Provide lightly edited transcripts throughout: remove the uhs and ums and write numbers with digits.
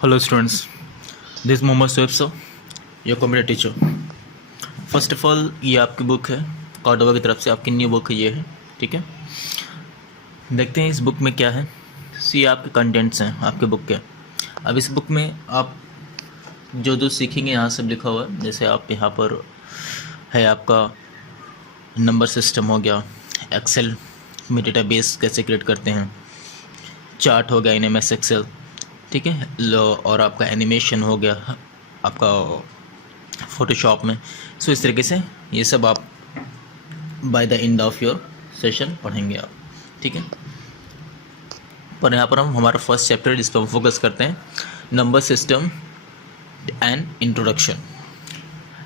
Hello students, this Mohammad Soeb sir, your computer teacher. First of all ये आपकी book है, Cordova की तरफ से आपकी न्यू बुक ये है। ठीक है, देखते हैं इस बुक में क्या है। ये आपके कंटेंट्स हैं आपके बुक के। अब इस बुक में आप जो जो सीखेंगे यहाँ सब लिखा हुआ है। जैसे आप यहाँ पर है आपका नंबर सिस्टम हो गया, एक्सेल में डेटाबेस कैसे क्रिएट करते हैं, चार्ट हो गया इन MS एक्सेल, ठीक है, और आपका एनिमेशन हो गया आपका फोटोशॉप में। सो इस तरीके से ये सब आप by the end of your session पढ़ेंगे आप। ठीक है, पर यहाँ पर हम हमारा फर्स्ट चैप्टर जिस पर हम फोकस करते हैं, number system and introduction.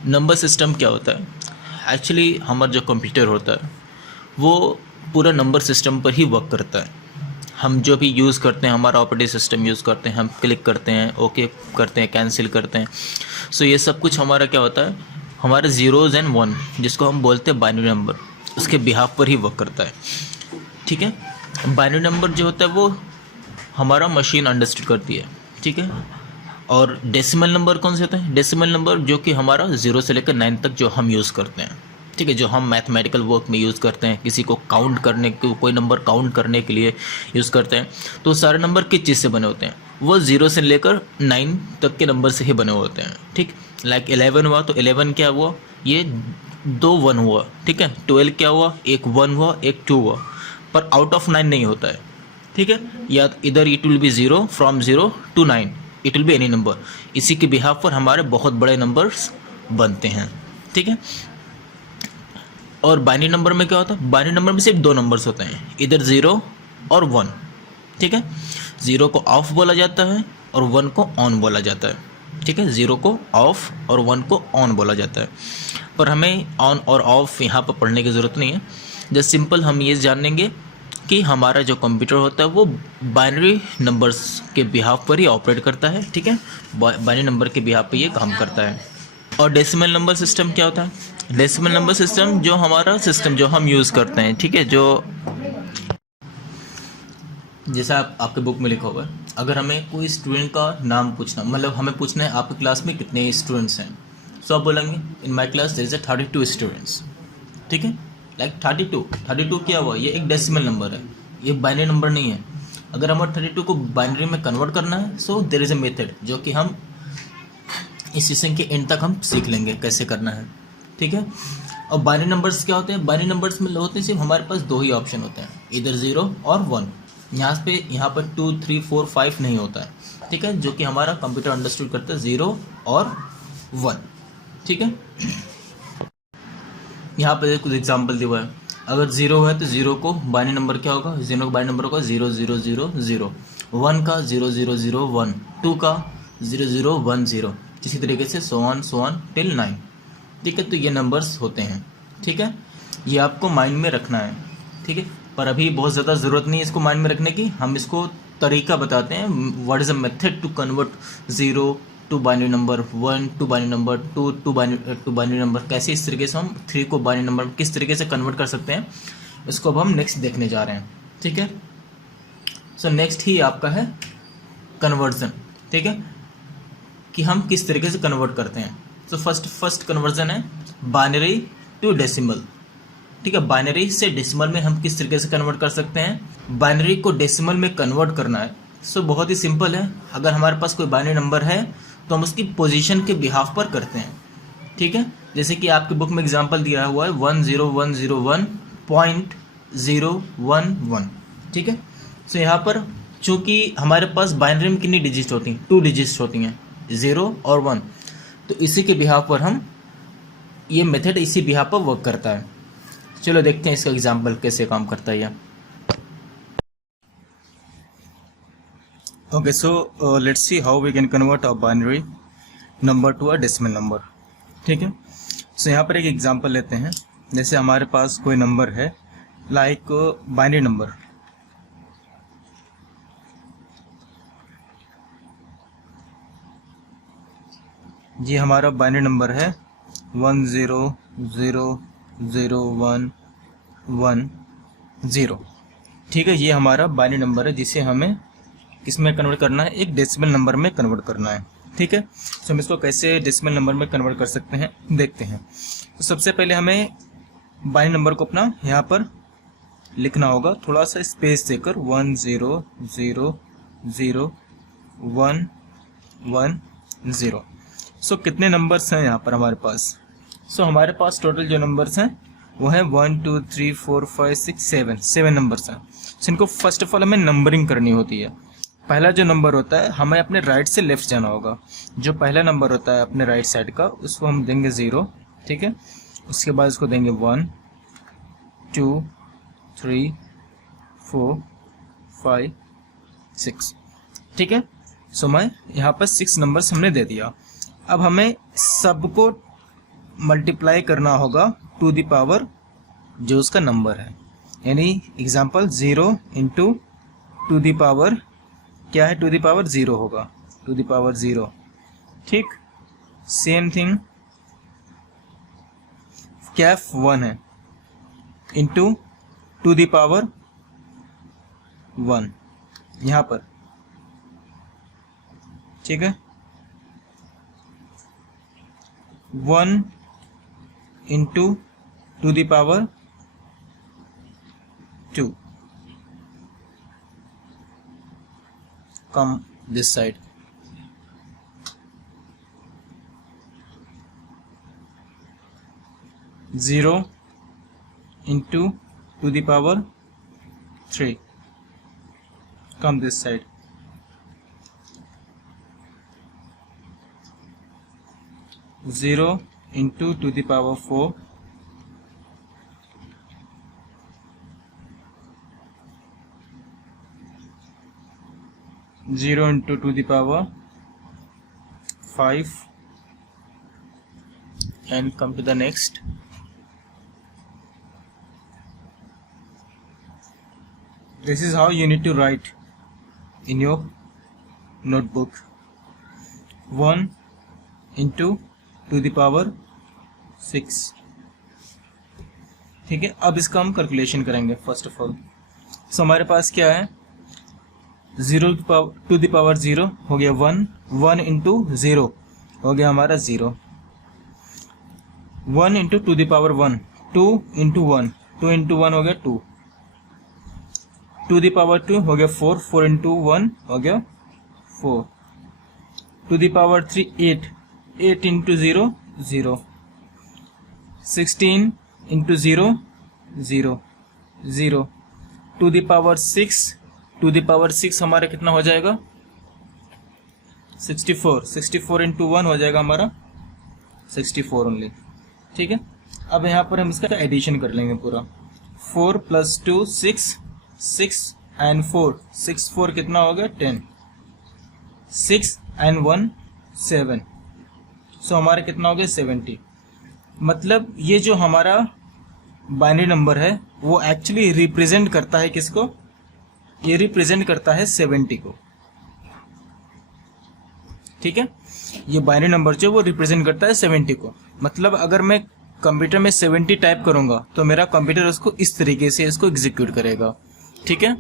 Number system क्या होता है? एक्चुअली हमारा जो कंप्यूटर होता है वो पूरा नंबर सिस्टम पर ही वर्क करता है। हम जो भी यूज़ करते हैं, हमारा ऑपरेटिंग सिस्टम यूज़ करते हैं, हम क्लिक करते हैं, ओके करते हैं, कैंसिल करते हैं। सो ये सब कुछ हमारा क्या होता है, हमारे ज़ीरोज़ एंड वन जिसको हम बोलते हैं बाइनरी नंबर, उसके बिहाफ पर ही वर्क करता है। ठीक है, बाइनरी नंबर जो होता है वो हमारा मशीन अंडरस्टैंड करती है। ठीक है, और डेसिमल नंबर कौन से होते हैं? डेसिमल नंबर जो कि हमारा 0 से लेकर 9 तक जो हम यूज़ करते हैं। ठीक है, जो हम मैथमेटिकल वर्क में यूज़ करते हैं, किसी को काउंट करने के, कोई नंबर काउंट करने के लिए यूज़ करते हैं। तो सारे नंबर किस चीज़ से बने होते हैं? वो 0 से लेकर 9 तक के नंबर से ही बने होते हैं। ठीक, लाइक 11 हुआ तो 11 क्या हुआ, ये 2 1 हुआ। ठीक है, 12 क्या हुआ, एक 1 हुआ, एक 2 हुआ, पर आउट ऑफ 9 नहीं होता है। ठीक है, या इधर it will be 0 from 0 to 9, it will be any number. इसी के बिहाफ पर हमारे बहुत बड़े नंबर्स बनते हैं। ठीक है, और बाइनरी नंबर में क्या होता है? बाइनरी नंबर में सिर्फ 2 नंबर्स होते हैं, इधर 0 और 1। ठीक है, 0 को ऑफ बोला जाता है और 1 को ऑन बोला जाता है। ठीक है, 0 को ऑफ और 1 को ऑन बोला जाता है, पर हमें ऑन और ऑफ यहाँ पर पढ़ने की ज़रूरत नहीं है। जस्ट सिंपल हम ये जानेंगे कि हमारा जो कंप्यूटर होता है वो बाइनरी नंबर्स के बिहाफ पर ही ऑपरेट करता है। ठीक है, बाइनरी नंबर के बिहाफ पर ये काम करता है। और डेसिमल नंबर सिस्टम क्या होता है? डेसिमल नंबर सिस्टम जो हमारा सिस्टम जो हम यूज़ करते हैं। ठीक है, जो जैसा आपके बुक में लिखा हुआ है, अगर हमें कोई स्टूडेंट का नाम पूछना, मतलब हमें पूछना है आपकी क्लास में कितने स्टूडेंट्स हैं, सो आप बोलेंगे in my class there is 32 students. ठीक है, लाइक 32 क्या हुआ, ये एक डेसिमल नंबर है, ये बाइनरी नंबर नहीं है। अगर हमें 32 को बाइनरी में कन्वर्ट करना है, so there is a method जो कि हम इस सेशन के एंड तक हम सीख लेंगे कैसे करना है। ठीक है, और बाइनरी नंबर्स क्या होते हैं? बाइनरी नंबर्स में होते हैं सिर्फ हमारे पास 2 ही ऑप्शन होते हैं, इधर 0 और 1। यहाँ पर 2 3 4 5 नहीं होता है। ठीक है, जो कि हमारा कंप्यूटर अंडरस्टूड करता है 0 और 1। ठीक है, यहाँ पर कुछ एग्जाम्पल दिया हुआ है। अगर 0 है तो 0 को बाइनरी नंबर क्या होगा? 0 का बाइनरी नंबर होगा 0 0 0 0, 1 का 0 0 0 1, 2 का 0 0 1 0, इसी तरीके से सो ऑन टिल 9। ठीक है, तो ये नंबर्स होते हैं। ठीक है, ये आपको माइंड में रखना है। ठीक है, पर अभी बहुत ज़्यादा ज़रूरत नहीं है इसको माइंड में रखने की, हम इसको तरीका बताते हैं। What is a method to convert 0 to binary number, 1 to binary number, 2 to binary number, कैसे इस तरीके से हम 3 को बाइनरी नंबर किस तरीके से कन्वर्ट कर सकते हैं, इसको अब हम नेक्स्ट देखने जा रहे हैं। ठीक है, सो नेक्स्ट ही आपका है कन्वर्जन। ठीक है, कि हम किस तरीके से कन्वर्ट करते हैं। तो फर्स्ट कन्वर्जन है बाइनरी टू डेसिमल। ठीक है, बाइनरी से डेसिमल में हम किस तरीके से कन्वर्ट कर सकते हैं? बाइनरी को डेसिमल में कन्वर्ट करना है, सो बहुत ही सिंपल है। अगर हमारे पास कोई बाइनरी नंबर है तो हम उसकी पोजीशन के बिहाफ पर करते हैं। ठीक है, जैसे कि आपकी बुक में एग्जांपल दिया हुआ है 10101.011। ठीक है, सो यहाँ पर चूंकि हमारे पास बाइनरी में कितनी डिजिट होती हैं? 2 डिजिट्स होती हैं, 0 और 1। तो इसी के बिहाफ पर हम ये मेथड इसी बिहाफ पर वर्क करता है। चलो देखते हैं इसका एग्जांपल कैसे काम करता है। Okay, so let's see how we can convert a binary number to a decimal number. ठीक है, सो यहाँ पर एक एग्जांपल लेते हैं। जैसे हमारे पास कोई नंबर है, लाइक बाइनरी नंबर, ये हमारा बाइनरी नंबर है 10001110। ठीक है, ये हमारा बाइनरी नंबर है जिसे हमें किसमें कन्वर्ट करना है, एक डेसिमल नंबर में कन्वर्ट करना है। ठीक है, तो हम इसको कैसे डेसिमल नंबर में कन्वर्ट कर सकते हैं देखते हैं। तो सबसे पहले हमें बाइनरी नंबर को अपना यहाँ पर लिखना होगा, थोड़ा सा स्पेस देकर 1 0 0 0 1 1 0। सो कितने नंबर्स हैं यहाँ पर हमारे पास? सो हमारे पास टोटल जो नंबर्स हैं वो है 1 2 3 4 5 6 7 नंबर्स हैं। सो इनको फर्स्ट ऑफ ऑल हमें नंबरिंग करनी होती है। पहला जो नंबर होता है हमें अपने राइट से लेफ्ट जाना होगा। जो पहला नंबर होता है अपने राइट साइड का उसको हम देंगे 0। ठीक है, उसके बाद उसको देंगे 1 2 3 4 5 6। ठीक है, सो मैं यहाँ पर 6 नंबर्स हमने दे दिया। अब हमें सबको मल्टीप्लाई करना होगा टू द पावर जो उसका नंबर है, यानी example 0 into to the power क्या है, टू द पावर 0 होगा, टू द पावर 0। ठीक, सेम थिंग क्या है 1 है, इंटू टू द पावर 1 यहाँ पर। ठीक है, 1 into to the power 2 come this side। zero into to the power 3 come this side। 0 into to the power 4 0 into to the power 5 and come to the next। This is how you need to write in your notebook। 1 into to the power 6। ठीक है, अब इसका हम calculation करेंगे first of all. सो हमारे पास क्या है, 0 to the power 0 हो गया 1, 1 इंटू 0 हो गया हमारा 0, 1 into to the power 1 2 into 1 2 into 1 हो गया 2, टू द पावर 2 हो गया 4, 4 इंटू 1 हो गया 4, to the power 3 8, 8 into 0 0, 16 into 0 0 0, to the power 6, to the power 6 हमारा कितना हो जाएगा 64, 64 इंटू 1 हो जाएगा हमारा 64 ओनली। ठीक है, अब यहाँ पर हम इसका एडिशन कर लेंगे पूरा। 4 + 2 6, 6 and 4 6 4 कितना हो गया 10, 6 and 1 7। सो हमारा कितना हो गया 70। मतलब ये जो हमारा बाइनरी नंबर है वो एक्चुअली रिप्रेजेंट करता है किसको, ये रिप्रेजेंट करता है 70 को। ठीक है, ये बाइनरी नंबर जो वो रिप्रेजेंट करता है 70 को। मतलब अगर मैं कंप्यूटर में 70 टाइप करूंगा तो मेरा कंप्यूटर उसको इस तरीके से इसको एग्जीक्यूट करेगा। ठीक है,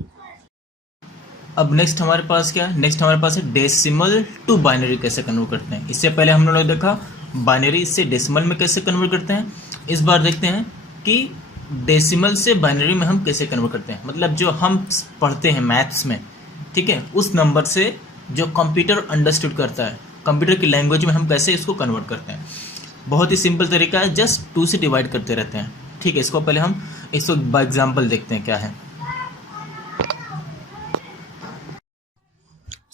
अब नेक्स्ट हमारे पास क्या है, नेक्स्ट हमारे पास है डेसिमल टू बाइनरी कैसे कन्वर्ट करते हैं। इससे पहले हम लोगों ने देखा बाइनरी से डेसिमल में कैसे कन्वर्ट करते हैं। इस बार देखते हैं कि डेसिमल से बाइनरी में हम कैसे कन्वर्ट करते हैं। मतलब जो हम पढ़ते हैं मैथ्स में, ठीक है, उस नंबर से जो कंप्यूटर अंडरस्टूड करता है, कंप्यूटर की लैंग्वेज में हम कैसे इसको कन्वर्ट करते हैं। बहुत ही सिंपल तरीका है, जस्ट 2 से डिवाइड करते रहते हैं। ठीक है, इसको पहले हम इसको बाय एग्जाम्पल देखते हैं क्या है।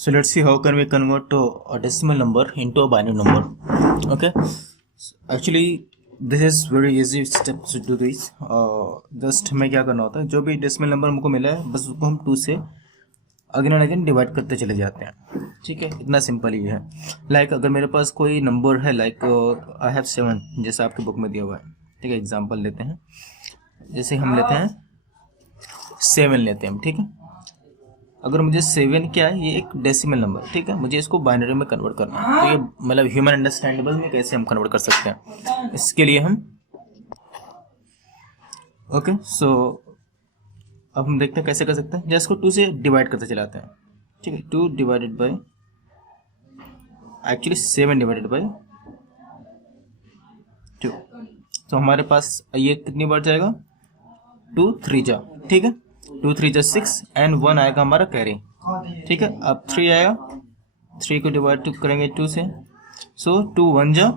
So let's see how can we convert a decimal number into a binary number। Okay, actually this is very easy steps to do this। Just हमें क्या करना होता है, जो भी डेसिमल नंबर हमको मिला है बस उसको हम 2 से अगेन एंड अगेन डिवाइड करते चले जाते हैं। ठीक है, इतना सिंपल ही है। लाइक अगर मेरे पास कोई नंबर है, लाइक आई हैव 7 जैसा आपके बुक में दिया हुआ है। ठीक है, एग्जांपल लेते हैं, जैसे हम लेते हैं 7 लेते हैं। ठीक है, अगर मुझे 7 क्या है, ये एक डेसिमल नंबर, ठीक है, मुझे इसको बाइनरी में कन्वर्ट करना है। तो ये मतलब ह्यूमन अंडरस्टैंडेबल में कैसे हम कन्वर्ट कर सकते हैं, इसके लिए हम ओके। सो अब हम देखते हैं कैसे कर सकते हैं। जैसे इसको 2 से डिवाइड करते चलाते हैं। ठीक है, 2 divided by actually 7 divided by 2। तो हमारे पास ये कितनी बार जाएगा, 2 3 जा, ठीक है, 2 3 जा 6 एंड 1 आएगा हमारा कैरी, ठीक है। अब 3 आएगा, 3 को डिवाइड करेंगे 2 से, सो 2 1 जा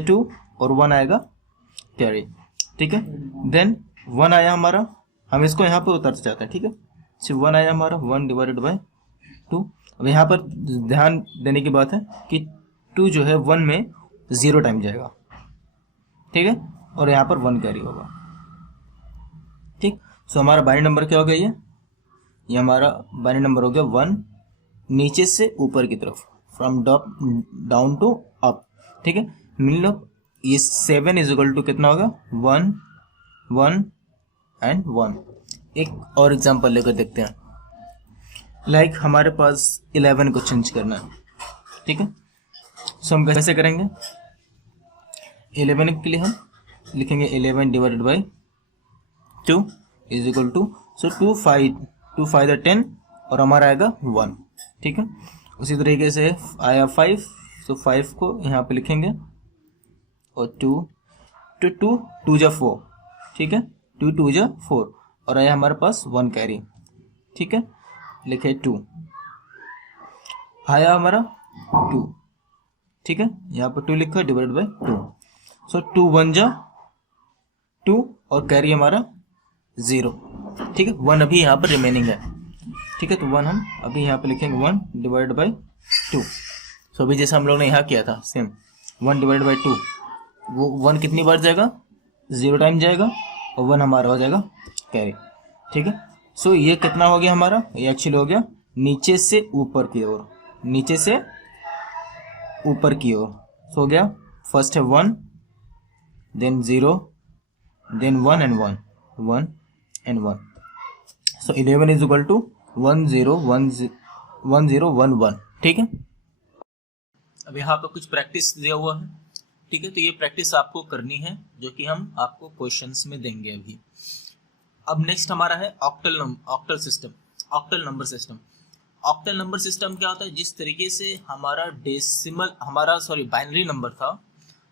2 और 1 आएगा कैरी, ठीक है। देन 1 आया हमारा, हम इसको यहाँ पर उतारते जाते हैं, ठीक है। सो 1 आया हमारा, 1 डिवाइडेड बाई 2। अब यहाँ पर ध्यान देने की बात है कि 2 जो है 1 में 0 टाइम जाएगा, ठीक है, और यहाँ पर 1 कैरी होगा, ठीक। सो हमारा बाइनरी नंबर क्या हो गया, ये हमारा बाइनरी नंबर हो गया 1 नीचे से ऊपर की तरफ, फ्रॉम डाउन टू अप, ठीक है। मतलब ये 7 इज इक्वल टू कितना होगा, 1 1 एंड 1। एक और एग्जांपल लेकर देखते हैं, लाइक हमारे पास 11 को चेंज करना है, ठीक है। सो हम कैसे करेंगे, 11 के लिए हम लिखेंगे 11 divided by 2 is equal to, so 2 5 10 और हमारा आएगा 1, ठीक है। उसी तरीके से आया 5, सो 5 को यहाँ पे लिखेंगे और 2 जा 4, ठीक है, 2 जा 4 और आया हमारे पास 1 कैरी, ठीक है। लिखे 2 आया हमारा 2, ठीक है, यहाँ पर 2 लिखा डिवाइड बाई 2, सो 2 1 जा 2 और कैरी हमारा 0, ठीक है। 1 अभी यहाँ पर रिमेनिंग है, ठीक है, तो 1 हम अभी यहाँ पे लिखेंगे 1 डिवाइड बाई 2। सो अभी जैसा हम लोग ने यहाँ किया था सेम 1 डिवाइड बाई 2, वो 1 कितनी बार जाएगा, 0 टाइम जाएगा और 1 हमारा हो जाएगा कैरी, ठीक है। सो ये कितना हो गया हमारा, ये एक्चुअली हो गया नीचे से ऊपर की ओर, नीचे से ऊपर की ओर। सो हो गया, फर्स्ट है 1 then 0 then 1 and 1 1 and 1। So 11 is equal to 1 0 1 0 1 1, ठीक है। अब यहाँ पर कुछ प्रैक्टिस दिया हुआ है, ठीक है, तो ये प्रैक्टिस आपको करनी है जो कि हम आपको क्वेश्चंस में देंगे अभी। अब नेक्स्ट हमारा है octal system, octal number system. Octal number system क्या होता है, जिस तरीके से हमारा बाइनरी नंबर था,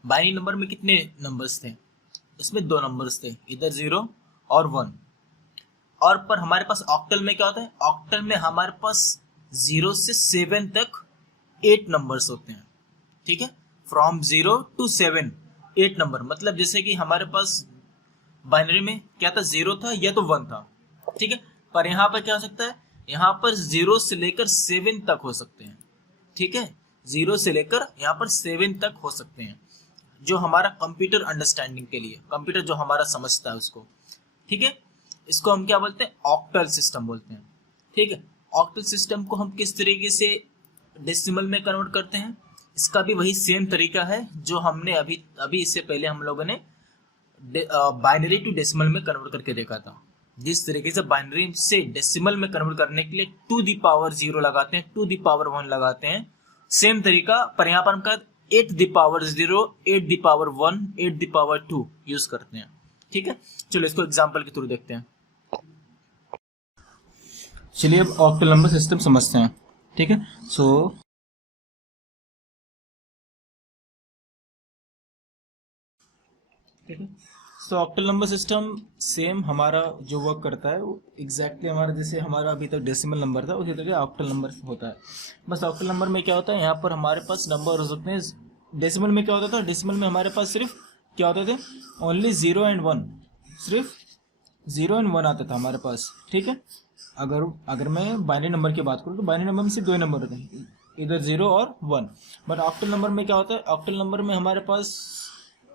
बाइनरी नंबर में कितने नंबर्स थे, इसमें 2 नंबर्स थे, इधर 0 और 1। और पर हमारे पास ऑक्टल में क्या होता है, ऑक्टल में हमारे पास 0 से 7 तक 8 नंबर्स होते हैं, ठीक है, फ्रॉम 0 to 7 8 नंबर। मतलब जैसे कि हमारे पास बाइनरी में क्या था, 0 था या तो 1 था, ठीक है, पर यहाँ पर क्या हो सकता है, यहाँ पर 0 से लेकर 7 तक हो सकते हैं, ठीक है, 0 से लेकर यहाँ पर 7 तक हो सकते हैं, जो हमारा कंप्यूटर अंडरस्टैंडिंग के लिए, कंप्यूटर जो हमारा समझता है उसको, ठीक है। इसको हम क्या बोलते हैं, ऑक्टल सिस्टम बोलते हैं, ठीक है। ऑक्टल सिस्टम को हम किस तरीके से डेसिमल में कन्वर्ट करते हैं, इसका भी वही सेम तरीका है जो हमने अभी इससे पहले हम लोगों ने बाइनरी टू डेसिमल में कन्वर्ट करके देखा था। जिस तरीके से बाइनरी से डेसिमल में कन्वर्ट करने के लिए 2 दी पावर 0 लगाते हैं, 2 दी पावर 1 लगाते हैं, सेम तरीका पर यहाँ पर हम 8 दी power 0, 8 the power 1, 8 the power 2 use करते हैं, ठीक है। चलो इसको एग्जांपल के थ्रू देखते हैं। चलिए अब ऑक्टल नंबर सिस्टम समझते हैं, ठीक है। सो ठीक है, सो ऑक्टल नंबर सिस्टम सेम हमारा जो वर्क करता है वो एग्जैक्टली हमारा जैसे हमारा अभी तक डेसिमल नंबर था उसी तरह ऑक्टल नंबर होता है। बस ऑक्टल नंबर में क्या होता है, यहाँ पर हमारे पास नंबर हो सकते हैं। डेसिमल में क्या होता था, डेसिमल में हमारे पास सिर्फ क्या होते थे, ओनली 0 एंड 1, सिर्फ 0 एंड 1 आता था हमारे पास, ठीक है। अगर मैं बाइनरी नंबर की बात करूँ तो बाइनरी नंबर में सिर्फ 2 नंबर होते हैं, इधर 0 और 1। बट ऑक्टल नंबर में क्या होता है, ऑक्टल नंबर में हमारे पास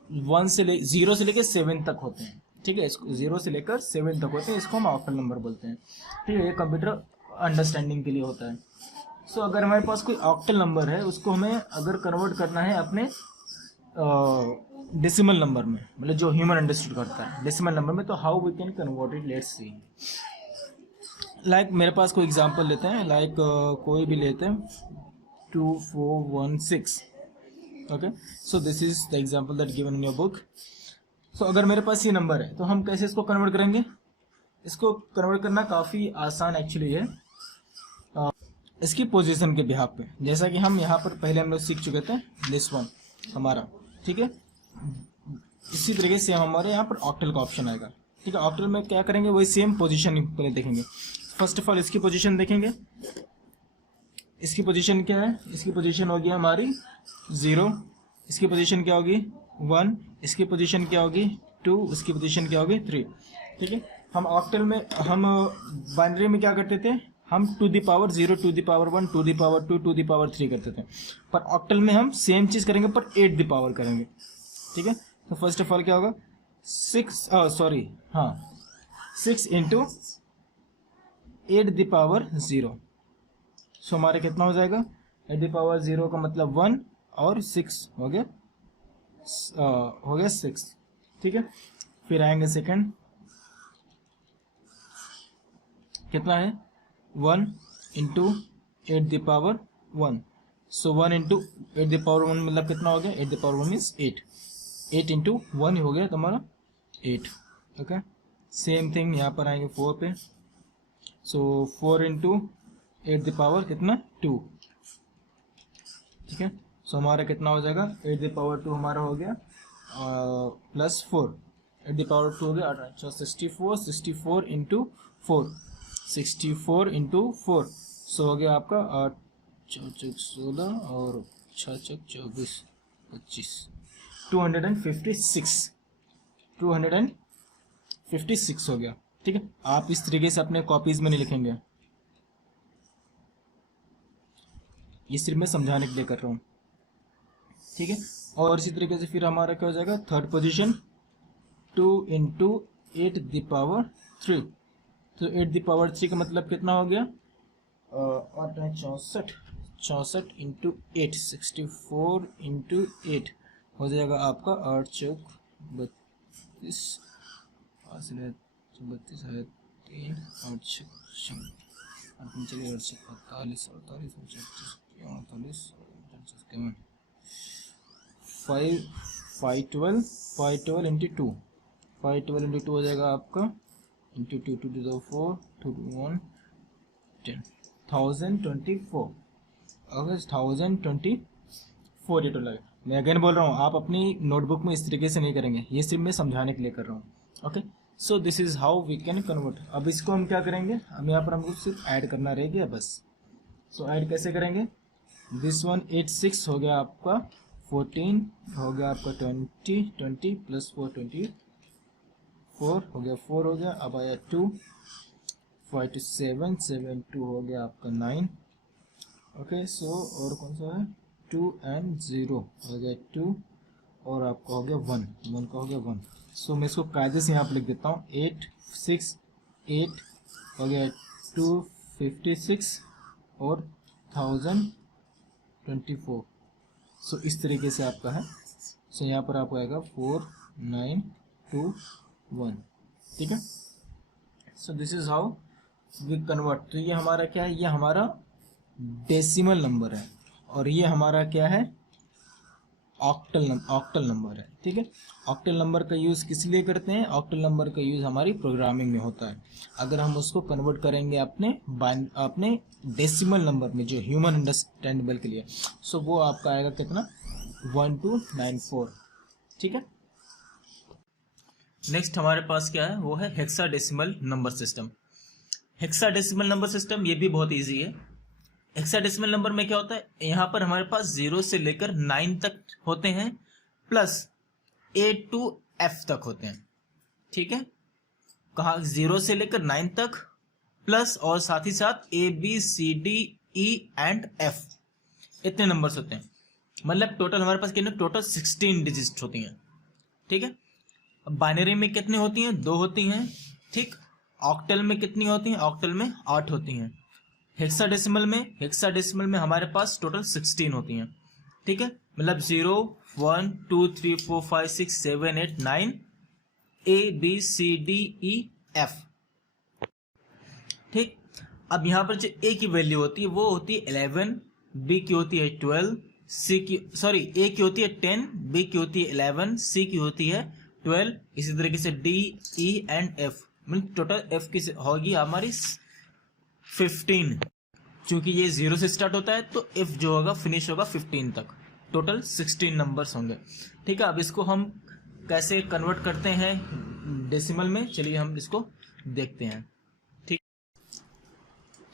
0 से लेकर 7 तक होते हैं, ठीक है। इसको 0 से लेकर 7 तक होते हैं, इसको हम ऑक्टल नंबर बोलते हैं, ठीक है। ये कंप्यूटर अंडरस्टैंडिंग के लिए होता है। सो अगर हमारे पास कोई ऑक्टल नंबर है, उसको हमें अगर कन्वर्ट करना है अपने डेसिमल नंबर में, मतलब जो ह्यूमन अंडरस्टूड करता है डेसिमल नंबर में, तो how we can convert it, let's see. Like मेरे पास कोई एग्जांपल लेते हैं, लाइक कोई भी लेते हैं 2416, okay. So this is the example that given in your book. So अगर मेरे पास ये नंबर है तो हम कैसे इसको कन्वर्ट करेंगे, इसको कन्वर्ट करना काफ़ी आसान एक्चुअली है। इसकी पोजीशन के बिहाफ पे, जैसा कि हम यहाँ पर पहले हम लोग सीख चुके थे लिस्ट वन हमारा, ठीक है। इसी तरीके से हमारे यहाँ पर ऑक्टल का ऑप्शन आएगा, ठीक है। ऑक्टल में क्या करेंगे, वही सेम पोजीशन पहले देखेंगे। फर्स्ट ऑफ ऑल इसकी पोजीशन देखेंगे। इसकी पोजीशन क्या है, इसकी पोजीशन होगी हमारी 0, इसकी पोजीशन क्या होगी 1, इसकी पोजीशन क्या होगी 2, इसकी पोजीशन क्या होगी 3, ठीक है। हम ऑक्टल में, हम बाइनरी में क्या करते थे, हम to the power 0, to the power 1, to the power 2, to the power 3 करते थे। पर ऑक्टल में हम सेम चीज करेंगे पर 8 द पावर करेंगे, ठीक है। तो फर्स्ट ऑफ ऑल क्या होगा 6 इंटू 8 द पावर 0। सो हमारे कितना हो जाएगा, 8 द पावर 0 का मतलब 1 और 6 हो गया 6, ठीक है। फिर आएंगे सेकंड, कितना है 1 into 8 the power 1। So 1 into 8 the power 1 मतलब कितना हो गया, 8 द पावर 1 मीन्स 8, 8 इंटू 1 हो गया तुम्हारा 8, ओके। सेम थिंग यहाँ पर आएंगे 4 पे। सो 4 इंटू 8 द पावर कितना 2, ठीक है। सो हमारा कितना हो जाएगा 8 द पावर 2 हमारा हो गया प्लस 4, 8 द पावर 2 हो गया 64, 64 इंटू 4, 64 इंटू 4। सो हो गया आपका 8 4 16 और 6 24 25, 256 हो गया, ठीक है। आप इस तरीके से अपने कॉपीज में नहीं लिखेंगे, ये सिर्फ मैं समझाने के लिए कर रहा हूँ, ठीक है। और इसी तरीके से फिर हमारा क्या हो जाएगा third position 2 into 8 the power 3। तो 8 द पावर 3 का मतलब कितना हो गया 64 इंटू 8, 64 इंटू 8 हो जाएगा आपका 8 चौक 32, 32 है 3, 8 चलिए 48 48 5 12 इंटू 2, 512 इंटू 2 हो जाएगा आपका इंटू 2 2 2 4 2 1 10, 1024 अगस्त 1024 ये टोटल है। मैं अगेन बोल रहा हूँ, आप अपनी नोटबुक में इस तरीके से नहीं करेंगे, ये सिर्फ मैं समझाने के लिए कर रहा हूँ, okay. So this is how we can convert. अब इसको हम क्या करेंगे, अब यहाँ पर हमको सिर्फ ऐड करना रह गया बस। सो ऐड कैसे करेंगे, दिस वन 86 हो गया आपका 14 हो गया आपका 20 प्लस 4 24 हो गया 4 हो गया, अब आया 2 5 to 7 7 2 हो गया आपका 9, ओके। सो और कौन सा है 2 and 0 हो गया 2 और आपका हो गया 1 का हो गया 1। सो मैं इसको कायदे से यहाँ पर लिख देता हूँ 8 6 8 हो गया 256 और 1024। सो इस तरीके से आपका है। सो यहाँ पर आपको आएगा 4 9 2 1, ठीक है। So this is how we convert. तो ये हमारा क्या है, ये हमारा डेसिमल नंबर है और ये हमारा क्या है ऑक्टल नंबर है, ठीक है। ऑक्टल नंबर का यूज़ किस लिए करते हैं, ऑक्टल नंबर का यूज़ हमारी प्रोग्रामिंग में होता है। अगर हम उसको कन्वर्ट करेंगे अपने डेसिमल नंबर में जो ह्यूमन अंडरस्टैंडेबल के लिए, सो वो आपका आएगा कितना 1294, ठीक है। नेक्स्ट हमारे पास क्या है, वो है hexadecimal number system. Hexadecimal number system ये भी बहुत इजी है। हेक्साडेसिमल नंबर में क्या होता है, यहाँ पर हमारे पास 0 से लेकर 9 तक होते हैं प्लस A to F तक होते हैं, ठीक है। कहा 0 से लेकर 9 तक प्लस और साथ ही साथ A B C D E and F इतने नंबर्स होते हैं। मतलब टोटल हमारे पास कितने, टोटल 16 डिजिट होती हैं, ठीक है। अब बाइनरी में कितनी होती हैं, 2 होती हैं, ठीक। ऑक्टल में कितनी होती हैं, ऑक्टल में 8 होती हैं। हेक्साडेसिमल में हमारे पास टोटल 16 होती हैं, ठीक है। मतलब 0 1 2 3 4 5 6 7 8 9 A B C D E F, ठीक। अब यहाँ पर जो A की वैल्यू होती है वो होती है 11, B की होती है 12, A की होती है 10, B की होती है 11, C की होती है 12, इसी तरीके से D E and F। मतलब टोटल F की होगी हमारी 15 चूंकि ये 0 से स्टार्ट होता है तो इफ जो होगा फिनिश होगा 15 तक, टोटल 16 नंबर्स होंगे। ठीक है, अब इसको हम कैसे कन्वर्ट करते हैं डेसिमल में, चलिए हम इसको देखते हैं। ठीक,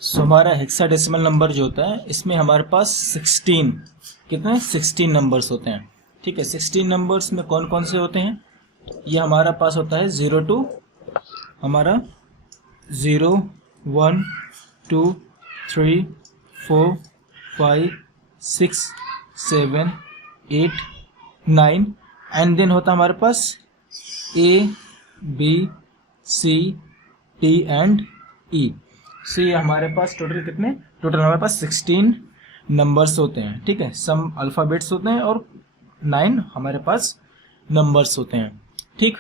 सो हमारा हेक्साडेसिमल नंबर जो होता है इसमें हमारे पास 16 कितने 16 नंबर्स होते हैं। ठीक है, 16 नंबर्स में कौन कौन से होते हैं, ये हमारा पास होता है 0 टू हमारा 0 1 2 3 4 5 6 7 8 9 एंड देन होता है हमारे पास A B C D and E। सो ये हमारे पास टोटल कितने, टोटल हमारे पास 16 नंबर्स होते हैं। ठीक है, सम अल्फ़ाबेट्स होते हैं और 9 हमारे पास नंबर्स होते हैं। ठीक,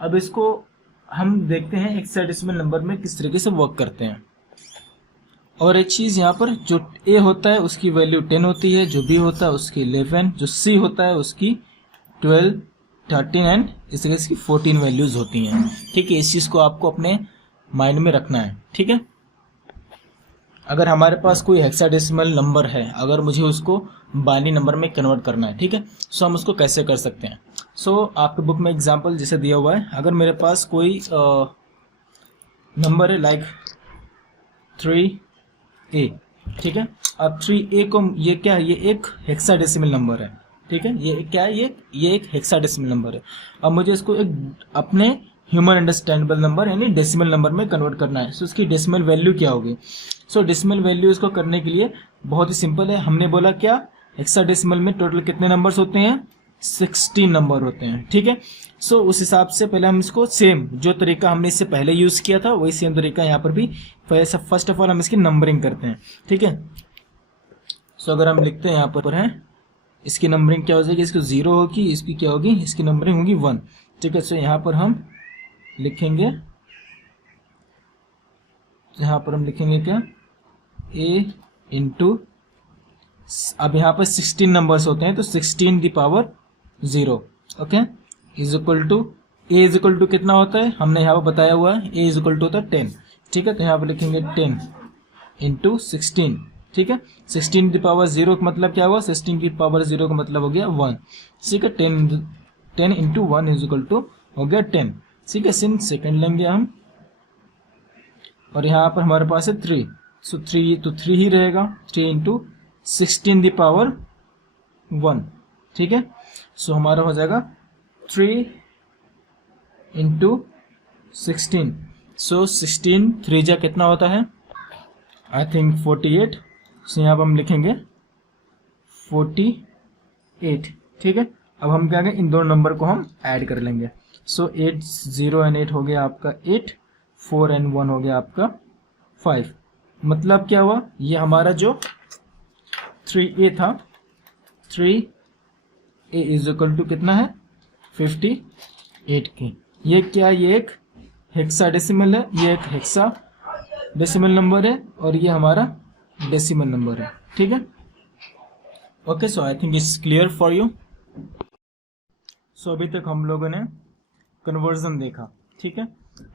अब इसको हम देखते हैं हेक्साडेसिमल नंबर में किस तरीके से वर्क करते हैं। और एक चीज़ यहाँ पर, जो A होता है उसकी वैल्यू 10 होती है, जो B होता है उसकी 11, जो C होता है उसकी 12 13 एंड इस तरीके से 14 वैल्यूज होती हैं। ठीक है, इस चीज़ को आपको अपने माइंड में रखना है। ठीक है, अगर हमारे पास कोई हेक्साडेसिमल नंबर है, अगर मुझे उसको बाइनरी नंबर में कन्वर्ट करना है, ठीक है, सो हम उसको कैसे कर सकते हैं। सो आपके बुक में एग्जांपल जैसे दिया हुआ है, अगर मेरे पास कोई नंबर है लाइक 3A, ठीक है, अब 3A को ये क्या है, ये एक हेक्साडेसिमल नंबर है। ठीक है, ये क्या है, ये एक हेक्साडेसिमल नंबर है। अब मुझे इसको एक अपने ह्यूमन अंडरस्टैंडेबल नंबर यानी डेसिमल नंबर में कन्वर्ट करना है। सो इसकी डेसिमल वैल्यू क्या होगी। सो डेसिमल वैल्यू इसको करने के लिए बहुत ही सिंपल है। हमने बोला क्या, हेक्साडेसिमल में टोटल कितने नंबर्स होते हैं, 16 नंबर होते हैं। ठीक है, सो उस हिसाब से पहले हम इसको सेम जो तरीका हमने इससे पहले यूज़ किया था वही सेम तरीका यहाँ पर भी, फर्स्ट ऑफ ऑल हम इसकी नंबरिंग करते हैं। ठीक है, सो अगर हम लिखते हैं यहाँ पर है, इसकी नंबरिंग क्या हो जाएगी, इसकी 0 होगी, इसकी क्या होगी, इसकी नंबरिंग होगी 1। ठीक है, सो यहाँ पर हम लिखेंगे, यहाँ पर हम लिखेंगे क्या, A इंटू, अब यहाँ पर 16 नंबर्स होते हैं तो 16 की power 0, okay, is equal to A is equal to कितना होता है, हमने यहाँ पर बताया हुआ है, A इज इक्वल टू होता है 10। ठीक है, तो यहाँ पर लिखेंगे 10 इंटू 16। ठीक है, 16 की पावर 0 का मतलब क्या हुआ, 16 की पावर 0 का मतलब हो गया 1। ठीक है, 10 इंटू 1 इज इक्वल टू हो गया 10। ठीक है, सिंह सेकेंड लेंगे हम, और यहाँ पर हमारे पास है 3, सो 3 तो 3 ही रहेगा, 3 इंटू 16 दी पावर 1। ठीक है, सो हमारा हो जाएगा 3 इंटू 16, सो 16 3 जा कितना होता है, आई थिंक 48। सो यहाँ पर हम लिखेंगे 48। ठीक है, अब हम क्या करेंगे, इन दोनों नंबर को हम ऐड कर लेंगे। सो 8 0 एंड 8 हो गया आपका 8, 4 एंड 1 हो गया आपका 5। मतलब क्या हुआ, ये हमारा जो 3A था, 3A इज इक्वल टू कितना है 58 की। ये क्या, ये एक हेक्साडेसिमल है, ये एक हेक्सा डेसिमल नंबर है, और ये हमारा डेसिमल नंबर है। ठीक है, okay, so I think it's clear for you. So अभी तक हम लोगों ने कन्वर्जन देखा। ठीक है,